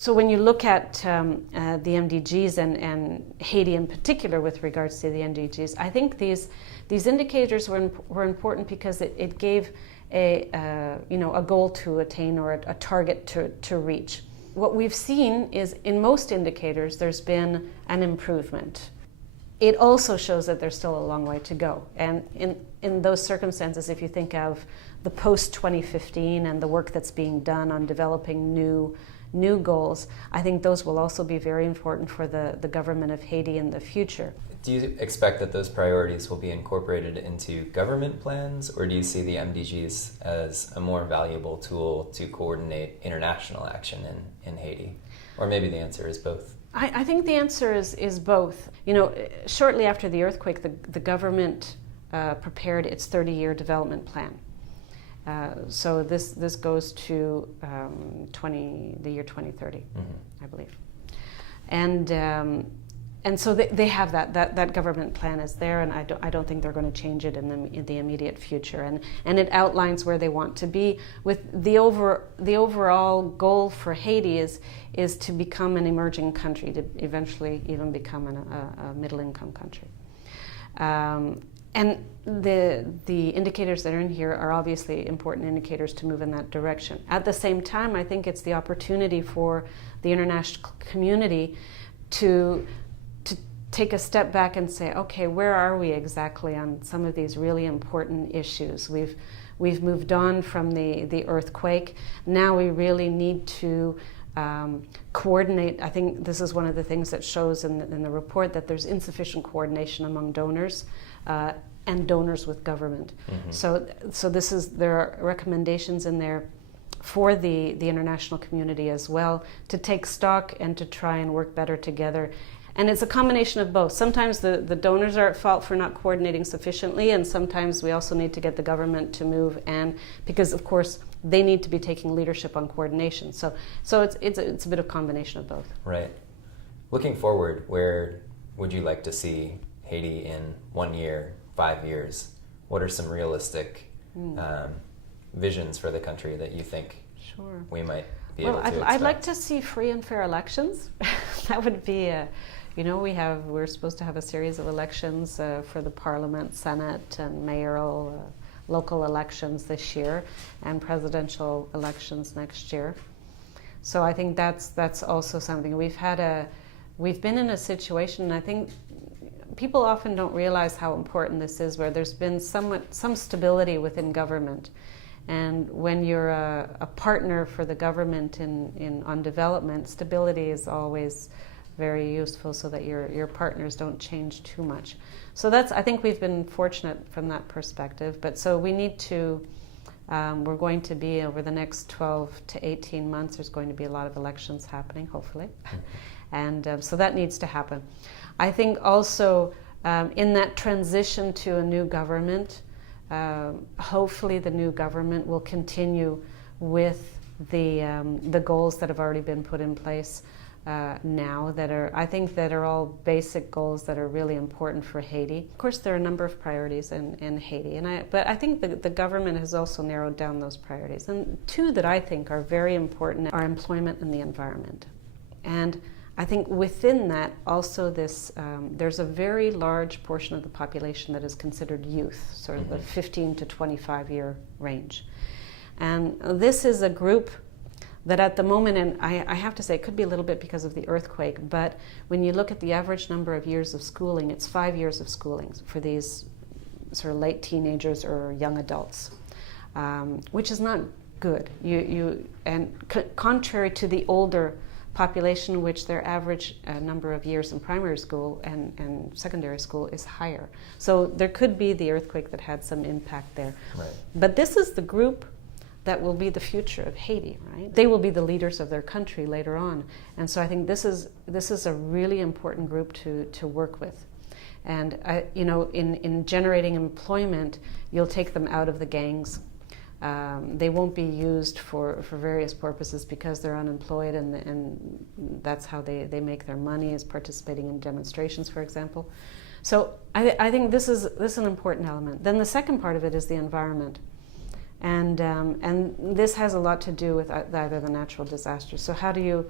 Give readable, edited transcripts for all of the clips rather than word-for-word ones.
So when you look at the MDGs and Haiti in particular with regards to the MDGs, I think these indicators were important because it gave a goal to attain or a target to reach. What we've seen is in most indicators there's been an improvement. It also shows that there's still a long way to go. And in those circumstances, if you think of the post-2015 and the work that's being done on developing new goals, I think those will also be very important for the government of Haiti in the future. Do you expect that those priorities will be incorporated into government plans, or do you see the MDGs as a more valuable tool to coordinate international action in Haiti? Or maybe the answer is both. I think the answer is both. Shortly after the earthquake, the government prepared its 30-year development plan. So this goes to the year 2030, I believe. And so they have that government plan is there, and I don't think they're going to change it in the immediate future. And it outlines where they want to be. With the overall goal for Haiti is to become an emerging country, to eventually even become a middle-income country. And the indicators that are in here are obviously important indicators to move in that direction. At the same time, I think it's the opportunity for the international community to take a step back and say, okay, where are we exactly on some of these really important issues? We've moved on from the earthquake. Now we really need to coordinate. I think this is one of the things that shows in the report, that there's insufficient coordination among donors and donors with government. Mm-hmm. So there are recommendations in there for the international community as well to take stock and to try and work better together. And it's a combination of both. Sometimes the donors are at fault for not coordinating sufficiently, and sometimes we also need to get the government to move, and because of course they need to be taking leadership on coordination. So it's a bit of combination of both. Right. Looking forward, where would you like to see Haiti in 1 year, 5 years? What are some realistic visions for the country that you think we might be able to expect? I'd like to see free and fair elections. That would be we're supposed to have a series of elections for the Parliament, Senate, and mayoral, local elections this year, and presidential elections next year. So I think that's also something. We've been in a situation, and I think people often don't realize how important this is, where there's been some stability within government. And when you're a partner for the government on development, stability is always very useful, so that your partners don't change too much. So I think we've been fortunate from that perspective. But so we need to, we're going to be, over the next 12 to 18 months, there's going to be a lot of elections happening, hopefully. And so that needs to happen. I think also in that transition to a new government, hopefully the new government will continue with the goals that have already been put in place now, that are all basic goals that are really important for Haiti. Of course, there are a number of priorities in Haiti, but I think the government has also narrowed down those priorities. And two that I think are very important are employment and the environment. And I think within that also there's a very large portion of the population that is considered youth, sort of the 15 to 25 year range. And this is a group that at the moment, and I have to say it could be a little bit because of the earthquake, but when you look at the average number of years of schooling, it's 5 years of schooling for these sort of late teenagers or young adults, which is not good. Contrary to the older population, which their average number of years in primary school and secondary school is higher. So there could be the earthquake that had some impact there. Right. But this is the group that will be the future of Haiti, right? They will be the leaders of their country later on. And so I think this is a really important group to work with. And in generating employment, you'll take them out of the gangs. They won't be used for various purposes because they're unemployed, and that's how they make their money, is participating in demonstrations, for example. So I think this is an important element. Then the second part of it is the environment. And this has a lot to do with either the natural disasters. So how do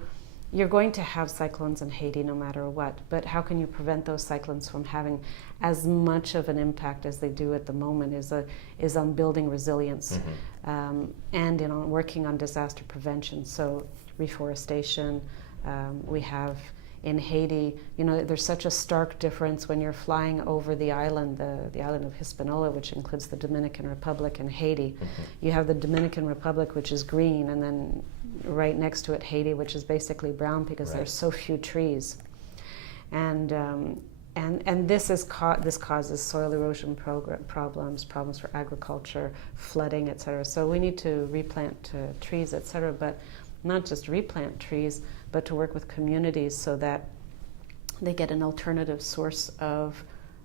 you're going to have cyclones in Haiti no matter what, but how can you prevent those cyclones from having as much of an impact as they do at the moment is on building resilience, and on working on disaster prevention. So reforestation, we have in Haiti, there's such a stark difference when you're flying over the island, the island of Hispaniola, which includes the Dominican Republic and Haiti. You have the Dominican Republic, which is green, and then right next to it, Haiti, which is basically brown because there's so few trees. And this causes soil erosion problems for agriculture, flooding, etc. So we need to replant trees, etc. But not just replant trees, but to work with communities so that they get an alternative source of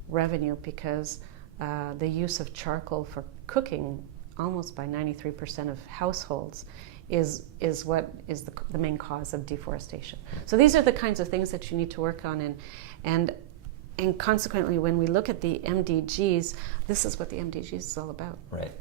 revenue, because the use of charcoal for cooking, almost by 93% of households, is what is the main cause of deforestation. So these are the kinds of things that you need to work on, and consequently, when we look at the MDGs, this is what the MDGs is all about. Right.